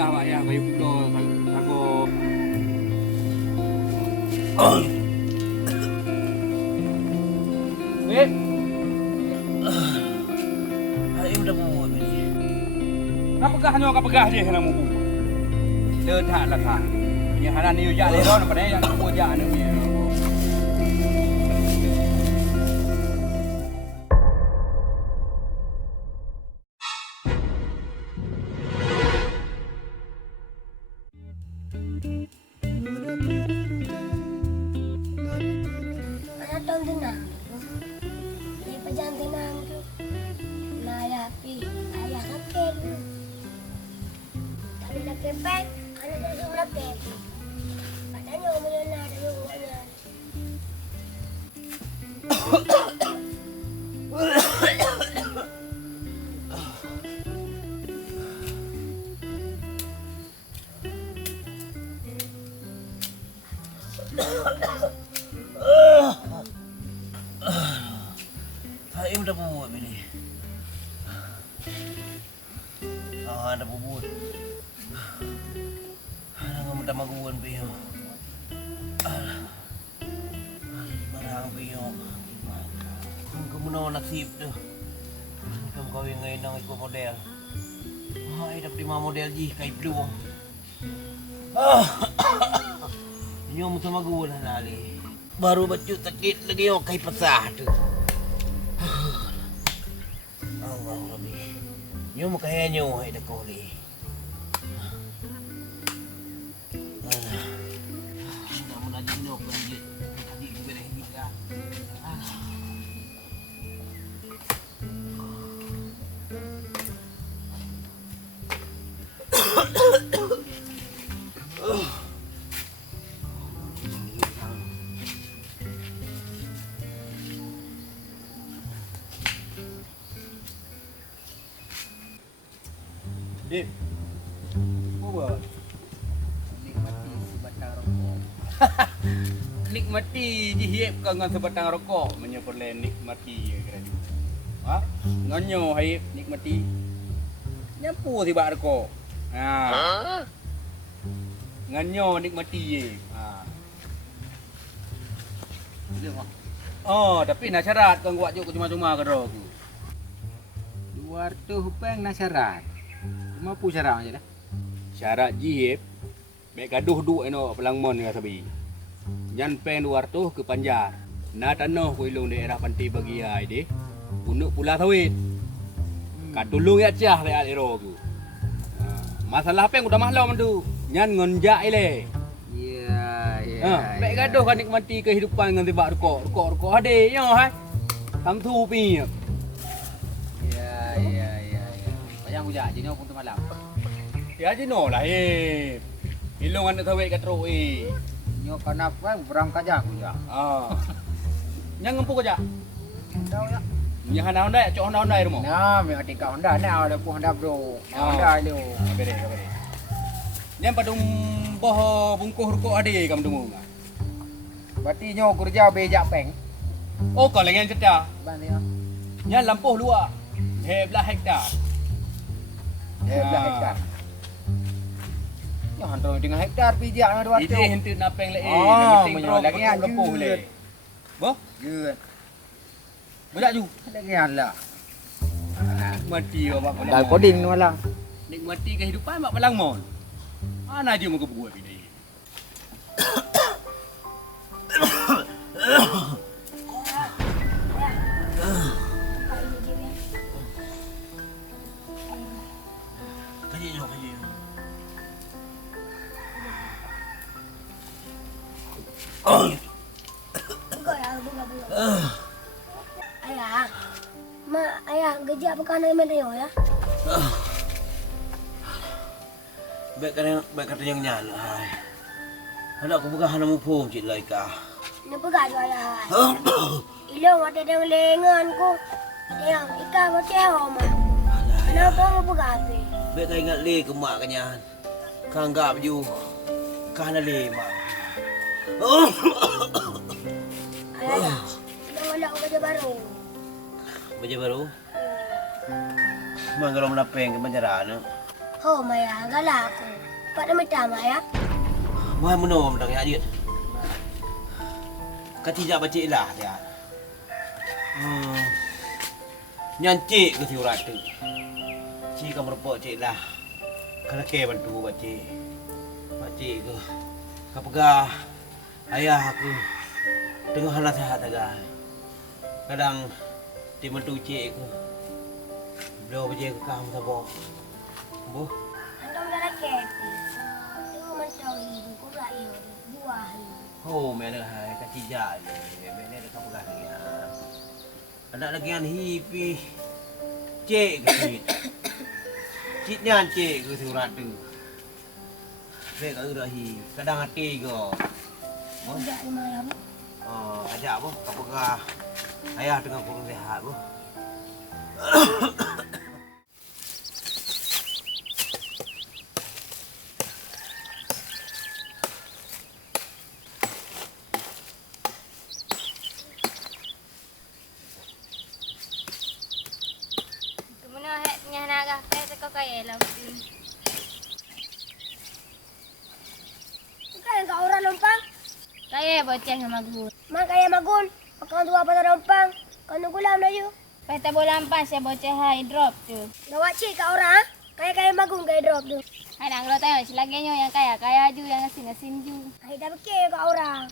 tengah mak ya kayu kudo aku. Ayo udah mau ini. Apakah nyo kapagah dia kena mu? Đơn thả là thả. Nhà hắn ăn nhiều dạ đấy đó mà đấy ăn mua dạ nữa kìa. Tahun tenang, di pejalan tenang tu, naya pi, ayah kakek tu, tapi nak kepek, anak dah semua nak kepek, katanya orang mana ada yang mana. Ayo udah mau ini. Ada bubut. Nggak minta maguan piyo. Marang piyo. Kamu nawa nasib tuh. Kamu kawin ngayon ng ikaw model. Ay, dapat 5 model ji kay Blue. Inyo mo sa maguan halali. Baru baju takit lagi yung kay pasah tuh. Allah Rabbi. Yung makaya nyo ay dakoli. Hindi mo na dinok. Hindi ko binahin ka. Dip. Apa? Nikmati sebatang rokok. Nikmati dihiep dengan sebatang rokok menyebutlah nikmati ya kira. Ha? Ngonyo hiep nikmati. Nyapu si bak rokok. Ha. Ngonyo nikmati ye. Ha. Dia mah. Oh, tapi nak syarat kau buat juk cuma-cuma ke ro tu. 200 peng nasyarat. Mampu syarat aja dah. Syarat jiep. Baik gaduh du eno pelangmon dengan sabi. Nyan pen 200 ke Panjar. Na tanah ku ilung daerah pantai bagi ai deh. Punuk pula sawit. Katulung ya cah le alero ku. Masalah peng udah mahlom tu. Nyan ngonjak ile. Ya. Baik gaduh kan nikmati kehidupan dengan tibak rokok ade yo hai. Tam thu pi. Ya. Bayang hujak je ni pun tu malam. Ya jino lah ilung anak sawit katro Nyo kanap kan berangkat jah hujak. Yang ngempuk aja. Tahu ya. Nya hana Honda, cok Honda rumah. Nah, me atika Honda nah ada pun Honda bro. Honda lu. Bere. Yang padung boh bungkuh rokok ade kam temu. Berarti nyo kerja bejak peng. Oh, kau lagi yang cedak. Ban dia. Nya lampuh luar. 12 hektar. Belah hektar. Nyo hantar dengan hektar pijak dengan 200. Ide hentu napeng le. Menyo lagi yang lampuh le. Boh, Good. budak ju. Lagi yang lah. Nikmati awak malam. Dah coding tu malam. Nikmati kehidupan mak malang mon. Mana dia muka buat ini. Kajian. Ayah, ayah gejak pekanan mana ya? Baik kata yang nyala. Anak aku bukan hanya mumpung cik Laika. Ni pegang tu ayah. Ilong ada yang lengan ku. Yang ikan macam apa? Kenapa mau pegang api? Baik kau ingat le ke mak kanyan. Kau anggap ju. Kau hanya le mak. Ayah, kita nak kerja baru. Baca baru. Mang kalau menapeng ke penjara Ho maya galak aku. Pada minta maya. Mai menom dang ya dia. Katija baca lah dia. Nyanci ke si urat tu. Ci ka merpok cik lah. Kalau ke bantu baca. Baca ke. Kapagah ayah aku tengah nasihat agak. Kadang dia bantu cik ke. Beliau baca ke kamu sabar. Bu. Anda dah kepi. Tu mentau hidup kurak yo buah hidup. Oh, mana hai katija je. Mana ada kapagah lagi. Anak lagi an hipi. Cik ke cik. Cik nyan cik ke si urat tu. Baik kat urat hi. Kadang hati ke. Budak di malam. Ajak bu, kapagah ayah tengah kurang sihat bu. Kemudian hak tengah nak gapai teko kaya lah. Bukan kau orang lompang. Kaya bocah sama guru. Mak kaya magun. Pakai dua pada lompang. Kau nak gulam dah you. Pesta bola ampas ya bocah hai drop tu. Gawat cik kau orang. Kaya magun kaya drop tu. Hai nak kalau tengok selaganya yang kaya ju yang asin ju. Hai dah fikir kau orang.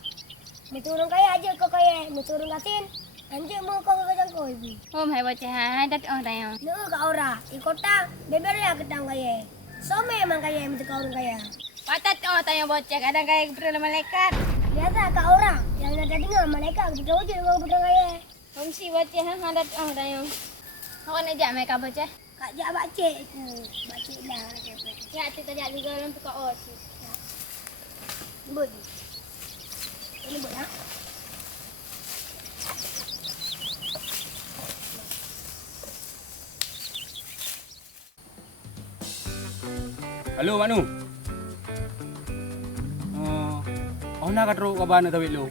Muturun kaya aja kau kaya. Muturun kasin. Anjing mu kau kacang kau ibu. Hai bocah hai dat tayang. Nuh kau orang. Ikotang. Beber ya ketang kaya. Some emang kaya mesti kau orang kaya. Patat tayang bocah kadang kaya perlu malaikat. Biasa kau orang. Yang nak dengar mereka betul wujud kau betul kaya. Si bocah ha dat tayang. Kau nak jak mereka bocah. Kak jak bakcik tu. Bakcik lah. Ya tu tajak juga dalam tukar osis. Bud. Ini bud ha. Halo Manu. Oh nak katro kaban tawid lo.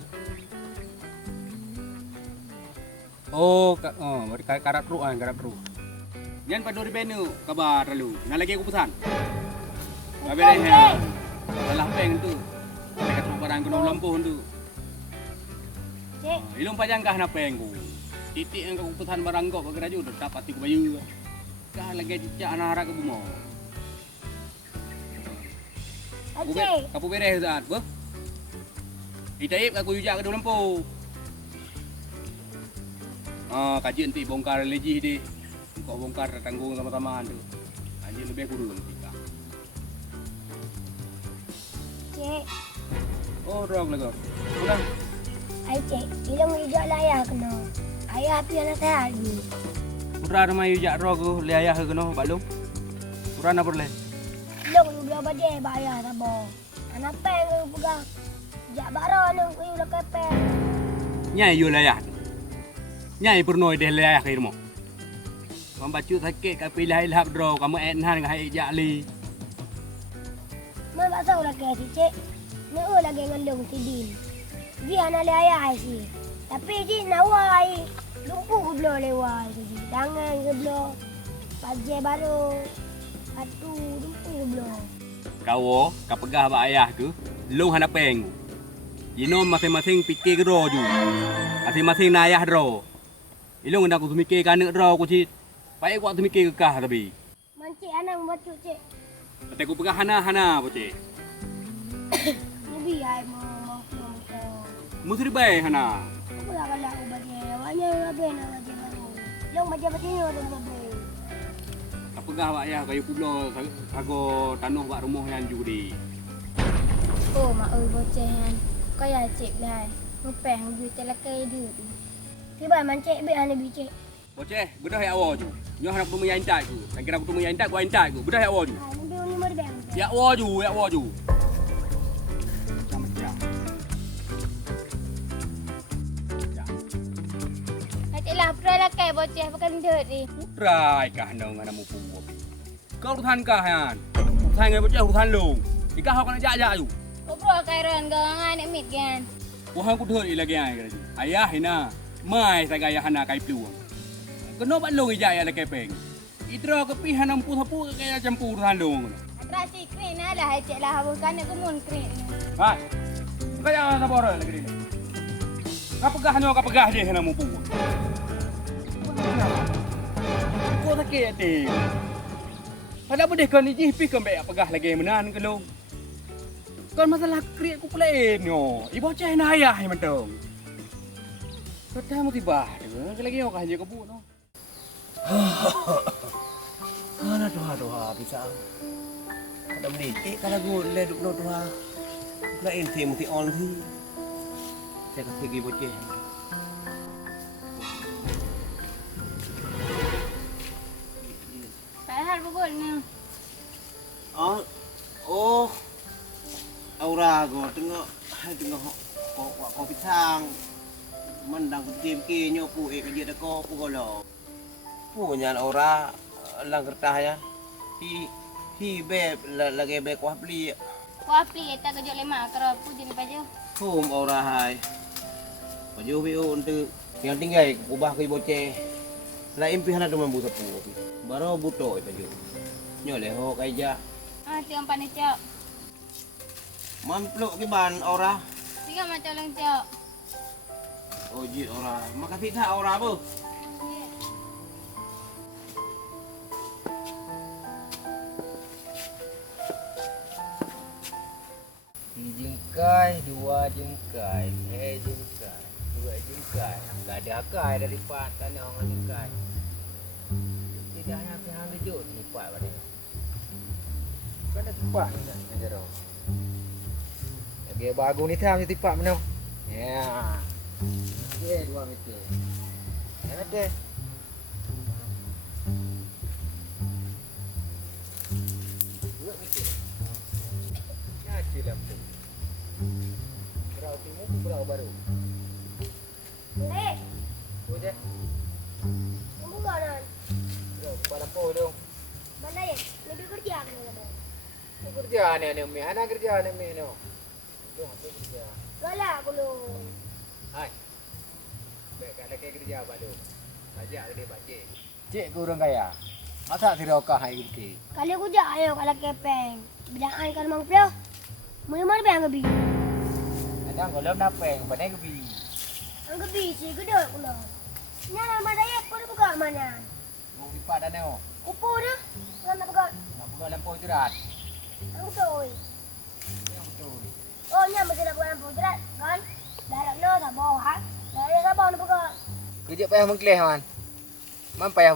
Karat ru karat ru. Yan pa dori benu kabar lalu. Na lagi aku pesan. Babere he. Salah peng tu. Dekat barang kena lampu tu. Cik. Ilung pajang kah na peng ku. Titik yang aku pesan barang kau bagera ju dapat ti ku bayu. Kah lagi cicak anak harap ke bumo. Acik. Kapu beres saat, bu. Itaip aku yujak ke dalam lampu. Kajian nanti bongkar legi di. Kau bongkar tanggung sama-sama tu. Anjir lebih kurun kita. Cik. Oh, rong lagi. Udah. Ai cik. Ilung hijau lah ayah kena. Ayah api anak saya lagi. Pura nama yujak rong ku liayah ke kena balung. Pura nak boleh. Ilung lu bela badai bayar sabar. Anak peng ke pegang. Jak bara ni ku ulah kepeng. Nyai yu liayah. Nyai pernoi deh liayah ke irmo. Kamu baca sakit kapi lahap draw kamu enhan dengan hai jak li. Man tak tahu lah ke cik. Ni lagi ngendung tidin. Dia nak le ayah si. Tapi ji nawai. Lumpuh ke belah lewat tu ji. Tangan ke belah. Pagi baru. Patu lumpuh ke belah. Kau kapegah ba ayah tu, long hana peng. Inom masing-masing fikir draw ju. Masing-masing na ayah draw. Ilong nak aku mikir kan draw ku cit. Baik waktu mikir kekah tapi. Mancik anak membantu cik. Tapi aku pegah hana bocah. Nabi ai mau kita. Mesti baik hana. Aku lah kalau ubat dia. Banyak nabi nak baca baru. Long baca baca ni orang nabi. Kapegah ba ayah kayu kublo aku tanuh ba rumah yang judi. Oh mak oi bocah han. Kaya cik lah. Ngepeng ju telakai du. Tiba mancik be ane bicik. Bocah, bedah ya awak ju. Nyoh nak ketemu yang intak ku. Tak kira ketemu yang intak ku intak ku. Bedah ya awak ju. Ah, nabi ni mau bang. Ya awak ju. Macam. Hatilah pura lah kai bocah bukan dek ni. Rai kah nang ana mu pu. Kau rutan kah han? Rutan ngai bocah rutan lu. Ikah kau nak jak ju. Kau pura kai ron gangan nak mit kan. Wah aku dah lagi ai. Ayah hina. Mai saya ayah hana kai peluang. Kenapa long ijak ya lagi peng? Idra ke pihan ampu sapu kayak campur handung. Atra cik kering nah lah cik lah bukan aku mun kering. Ha. Kaya na bora lagi ni. Kapagah nyo kapagah dia na mo pu. Ko tak kaya ti. Pada apa deh kan ni pi kembe apagah lagi menan ke lo. Kan masalah kriak ku pula nyo. Ibu cah na ayah mentong. Kata mo tiba, lagi yo kahnya kebu no. Kana doa bisa. Ada mendidik kalau gue leduk no doa. Kena inti mesti on thi. Saya kasih pergi bocah. Padahal bubul ni. Oh, aura gue tengok kau pisang. Mendang tim kinyo pu kerja deko pu golo. Punya aura lang kertah ya. Hi beb lagi beb kuah beli. Wah pli eta kerja lema karo pujin baju. Hum aura hai. Baju biu untuk yang tinggal ubah ke bocah. Lah impian ada mambu sapu. Baru buto baju. Nyole ho kaija. Ah tiang panik cok. Mampluk ke ban aura. Tiga macam lang cok. Oh jit aura. Makasih tak aura bu. Jengkai, 2 jengkai, 3 jengkai, 2 jengkai. Tak ada akai dari part tanah orang jengkai. Tidak hanya pihak kejut ni part pada. Kan ada tipak ni kan menjero. Lagi bagus ni tam je tipak mana. Ya. Okey 2 meter. Ada. Berau timur ke berau baru? Lek, Oh je. tunggu kanan. Berau pada po dong. Mana ye? Lebih kerja ke mana? Kerja ni me, anak kerja ni me no. Dong apa kerja? Galak aku lu. Hai. Baik kalau ke kerja baru. Ajak dia baca. Cik kurang kaya. Masa tirokah hai gitu. Kali aku jak ayo kalau kepeng. Bidaan kan mang pio. Mana bang gebi? Kadang kalau nak peng, pandai ke bi. Ang gebi si gede aku lu. Nyala mana ye? Kau dah buka mana? Mau pipa dah neo. Kupu dah. Mana buka? Nak buka lampu jerat. Ang betul. Yang betul. Oh nya mesti nak buka lampu jerat kan? Dalam no tak bawa ha? Dari sabang nak buka. Kerja payah mengkeleh man. Man payah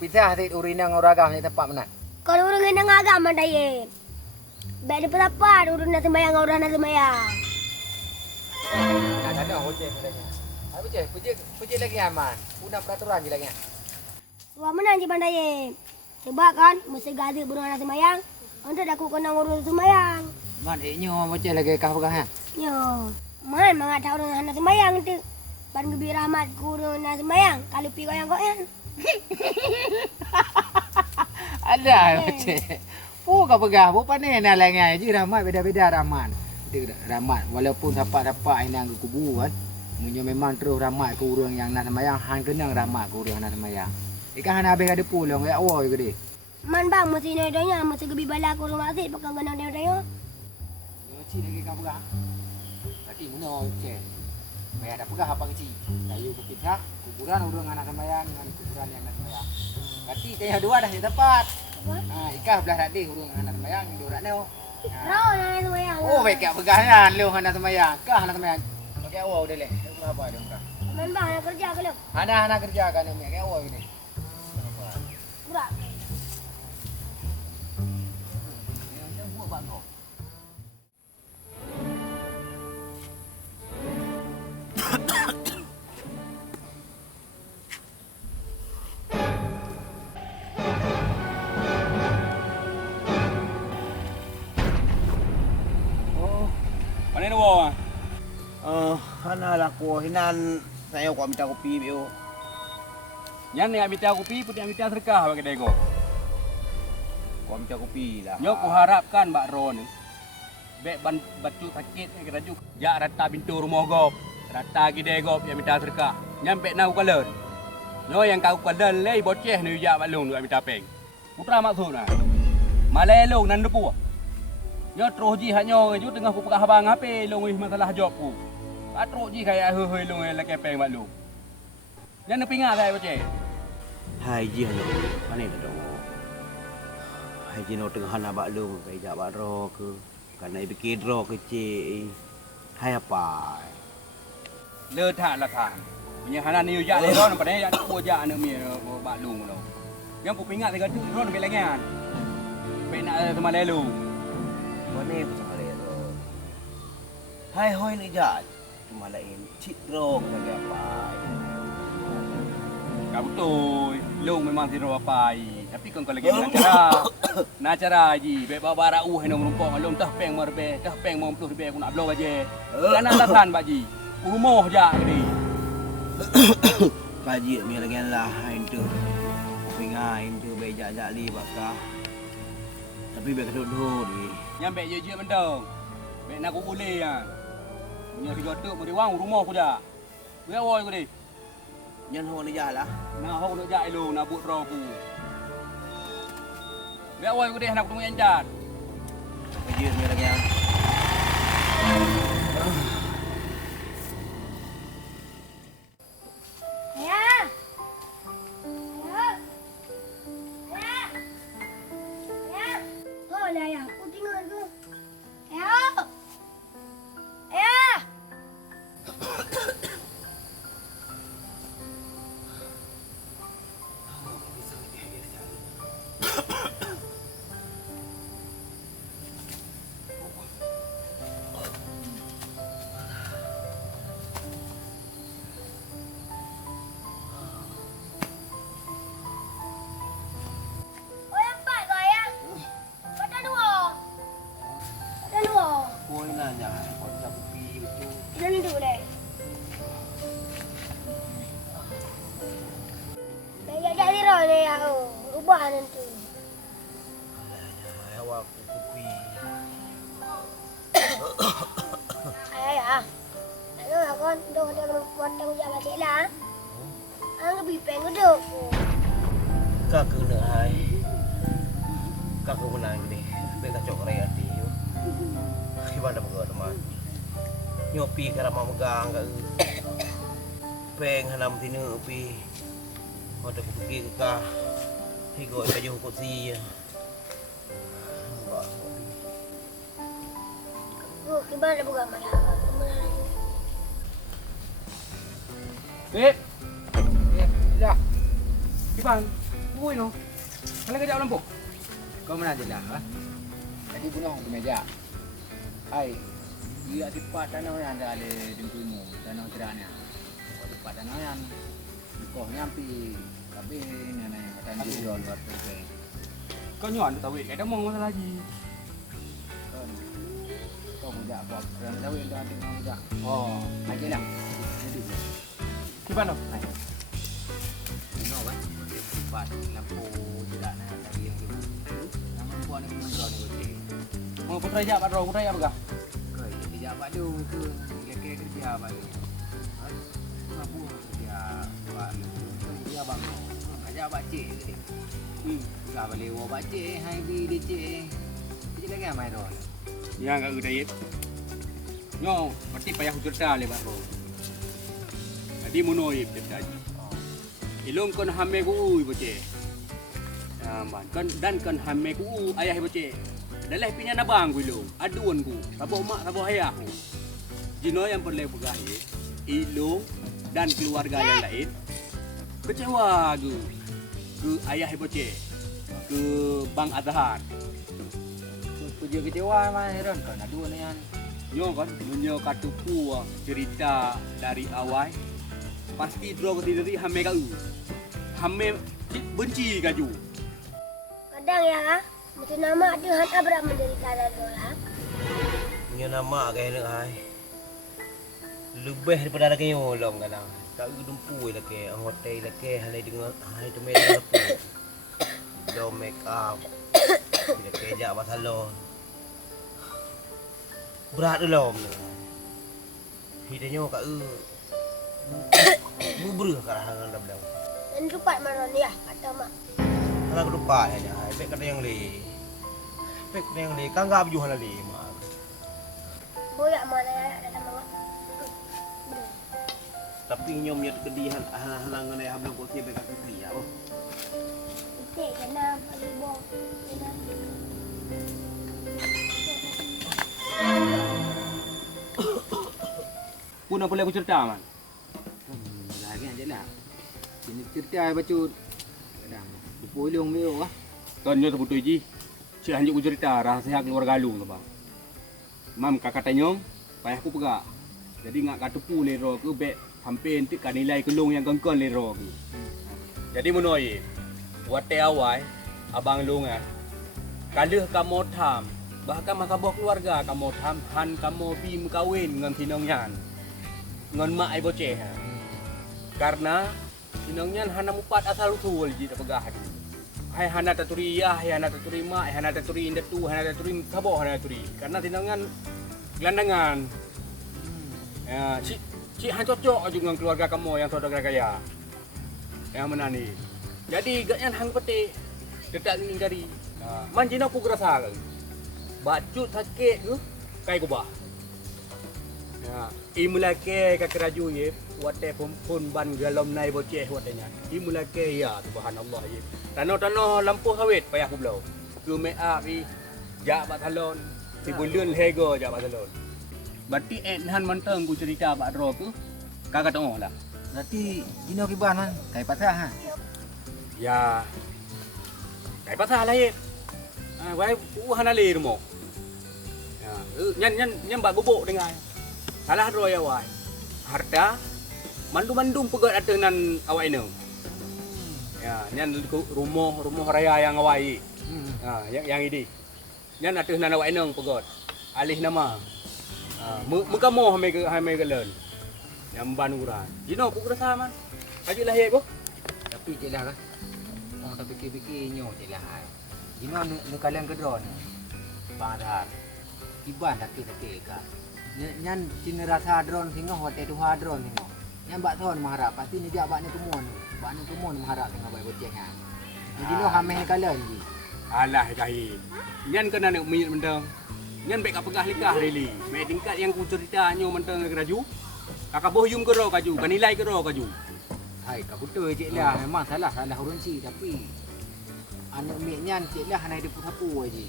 pisah ti urina ngoragam ni tempat mana. Kalau orang yang agak mana ye? Baik dapat apa? Urun nak sembahyang orang nak sembahyang. Nah, ada hojek lagi. Apa je? Pujik lagi aman. Punya peraturan je lagi. Wah mana je bandai ye? Sebab kan mesti gaduh burung anak sembahyang. Untuk aku kena ngurus sembahyang. Man inyo macam lagi kah pegang ha. Yo, man mangat tahu orang anak sembahyang tu. Ban gebi rahmat kurun anak sembahyang. Kalau pi goyang-goyang. Ada macam. Oh kau pegang. Apa ni nak lagi? Ji rahmat beda-beda rahmat. Dia rahmat walaupun tapak-tapak inang ke kubu kan. Munyo memang terus rahmat ke urang yang nak sembahyang, hang kenang rahmat ke urang nak sembahyang. Ikan hang habis ada pulang ya awak ke dia. Man bang mesti nyodonya mesti gebi bala kurun masjid pakai genang dia dia. Yo cik lagi kau pegang. Berarti muno cik. Bayar dah pegang apa kecil. Kayu berpisah, kuburan urang anak sembahyang dengan kuburan yang nak sembahyang. Berarti tanya dua dah tepat. Ikan belah tadi urang anak sembahyang, dua rak neo. Rau anak sembahyang. Oh, baik kat pegangan lu anak sembahyang. Kah anak sembahyang. Pakai awak dah leh. Berapa dia muka? Man bang nak kerja ke lu? Anak-anak kerja kan ni pakai awak gini. Burak. Yang buat bangko. Oh. Mana ni wo? Hana laku hinan saya kau minta kopi biu. Yan ni amita kopi putih amita sedekah bagi dego. Kau minta kopi lah. Yo ku harapkan Mbak Ron. Bek batu sakit ni keraju. Ya rata pintu rumah gop. Rata gide gop yang minta sedekah. Nyampe nau kaler. Nyo yang kau padal lei boceh ni ya balung duk minta peng. Putra maksud nah. Malelong nan depu. Nyo terus ji hanyo ju tengah ku pekah abang ape long masalah job ku. Atruk ji kayak hoi long lek peng balung. Yan pingat saya boceh. Hai ji hano. Mana dah dong. Hai ji no tengah hana bak long kai jak bak ro ke. Kana bikin ro ke cik. Hai apa? Lơ thả là thả. Punya hana ni ya le ron pada ya ku ja anak mi bak long lo. Yang ku pingat saya tu ron be lengan. Be nak sama lelu. Mana pasal kali tu? Hai hoi ni jak. Cuma lain cik ro ke apa? Kau betul. Long memang tidak apa-apa. Tapi kau lagi nak cara. Nak cara ji. Be bawa rau hai nom rumpok long tah peng marbe, tah peng mom plus be aku nak blow aja. Kan alasan pak ji. Rumah ja ni. Kaji mi lagi lah hai tu. Pingai tu be jak li bakah. Tapi be kedut ni. Yang be je bendong. Be nak aku boleh ya. Punya tiga tu mari wang rumah aku ja. Be awal aku ni. Nhân hồ ni jah lah. Nak hok nak ja lu nak but ro aku. Be awal aku deh nak ketemu yang jat. Kaji mi lagi. Ayah. Ayah. Ayah. Ayah. Oh, lah ayah. Aku tengok tu. Ayah. Ayah. Oh, apa kau ayah? Kau dah dua. Kau dah dua. Koi nanya, kau cakap pi betul. Dah ni dulu deh. Dah jadi roh ni aku. Ubah nanti. Ayah awak kopi. Ayah. Ano ako, doon na magpuan ng yawa sila. Ang bipeng ko doon. Kakak nak hai. Kakak menang ni. Be kacok raya ti. Gimana begitu teman? Nyopi karena mau megang ke. Peng hanam tinu pi. Ada pergi ke kah. Higo baju kursi. Oh, gimana bukan malah. Beb, Dah. Iban. Ui no. Kalian kerja lampu. Kau mana je lah. Ha? Tadi bunuh ke meja. Hai. Dia tipat tanah yang ada le dengkumu, tanah tiranya. Tipat tanah yang koh nyampi. Tapi nenek tanah di luar tu ke. Kau nyon tahu kita mau masalah lagi. Kau muda apa? Orang tahu yang ada muda. Oh, Aje lah. Jadi. Iban no. Hai.Ino kan? Tipat lampu tidak nak lagi yang tu. Nama puan ni pun drone ni. Mau putra ja pak putra ya begah. Kau dia apa tu tu? Lelaki kerja apa tu? Apa kerja? Apa dia bang? Kerja apa cik tadi? Gak boleh bawa pak cik, hai bi dia cik. Cik lagi amai ron. Yang kau udah yep. Nyo, berarti payah cerita le pak. Jadi mono yep cerita. Ilong kon hame ku boce. Aman kan dan kan hame ku ayah boce. Dalah pinya nabang ku ilong, aduan ku, tabo mak tabo ayah ku. Jino yang perlu pegah ilong dan keluarga yang lain kecewa ke ayah boce, ke Bang Azhar. Kerja kecewa mah Heron kan aduan yang. Nyo kan menyo katupu cerita dari awal pasti draw ke diri hame kau. Hame benci kaju. Kadang ya, betul nama ada han abrak menderita doa. Punya nama kayak ni hai. Lebih daripada lagi nyolong kadang. Tak dumpu lagi, hotel lagi, halai dengan halai tu meja lepu. Do make up. Bila kejak pasal lo. Berat belum? Hidupnya kat Bubrah kat hangan dah belum. Yang cepat mana dia kata mak. Kalau aku lupa aja, baik kata yang le. Baik kata yang le, kan enggak abjuh hala le mak. Boyak mana ya kata mak. Tapi nyomnya kedihan halangan ayah bilang kok baik kata dia. Oh. Itik kena bagi bong. Pun apa boleh aku cerita man? Lagi aja lah. Ini cerita bacut. Kadang dipulung dia wah. Tonyo sebut ji. Cik hanjuk aku cerita rahasia keluarga Galung tu bang. Mam kakak tanyong, payah aku pegak. Jadi ngak katupu lero ke bek hampir entik kan nilai kelung yang kengkon lero ke. Jadi menoi. Wate awai abang lungan. Kalau kamu tham, bahkan masa buah keluarga kamu tham han kamu pi mengkawin dengan tinongyan. Ngon mak ai boceh. Karena tinongyan hana mupat asal usul ji tak pegah. Hai hana taturi ya, hai hana taturi mak, hai hana taturi indetu, hana taturi sabo, hana taturi. Karena tinongyan gelandangan. Ya, cik han cocok juga dengan keluarga kamu yang saudara kaya. Yang mana ni? Jadi gaknya hang peti dekat ngingkari. Manjina aku gerasa kan. Bacut sakit tu kai ku bah. Ya, imulake ka keraju ye, wate pun ban galom nai boceh watenya. Imulake ya subhanallah ye. Tano lampu hawit payah ku belau. Ku make up ni jak bat salon. Si bulun hego jak bat salon. Berarti han manteng ku cerita bak ro tu kakak tengok lah. Berarti jino kiban man, kai patah ha. Ya. Kai pasal lah ye. Wai hana le mo. Ya, nyan bak gubuk dengan. Salah ro ya wai. Harta mandum pegat atenan awak ini. Ya, nyan rumah raya yang awai. Yang ini. Nyan atenan awak ini pegat. Alih nama. Muka moh hame galen. Yang banuran. Jino aku rasa man. Ajulah ye ko. Tapi je lah kan. Oh tak fikir-fikir nyo je lah. Jino nu kalian kedron. Padahal iban tak kira ka. Nyan cina rasa drone singo hote tu hadron singo. Nyan bak thon mengharap pasti ni jak bak ni kemun. Bak ni kemun mengharap singo baik boceng ha. Jino hameh kalian ji. Alah cai. Nyan kena nak minyak mentang. Nyan baik pegah likah reli. Baik tingkat yang ku cerita nyo mentang keraju. Kakak bohyum ke ro kaju, kanilai ke ro kaju. Hai kau betul je lah. Memang salah urunsi tapi anak miknya cik lah hanya hidup sapu aje.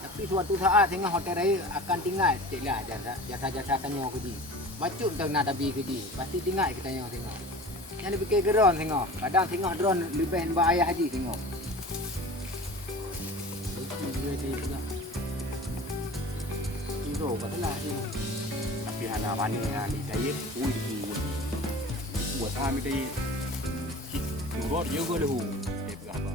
Tapi suatu saat tengah hotel raya akan tinggal cik lah jasa tanya ke dia. Bacut tak nak tabi ke dia. Pasti tinggal kita tanya tengok. Yang fikir geron tengok. Kadang tengok drone lebih bahaya haji tengok. Dia juga. Itu betul dia. Tapi hana mana ni saya ui di buat kami tadi. Nurut juga dah. Dia berapa?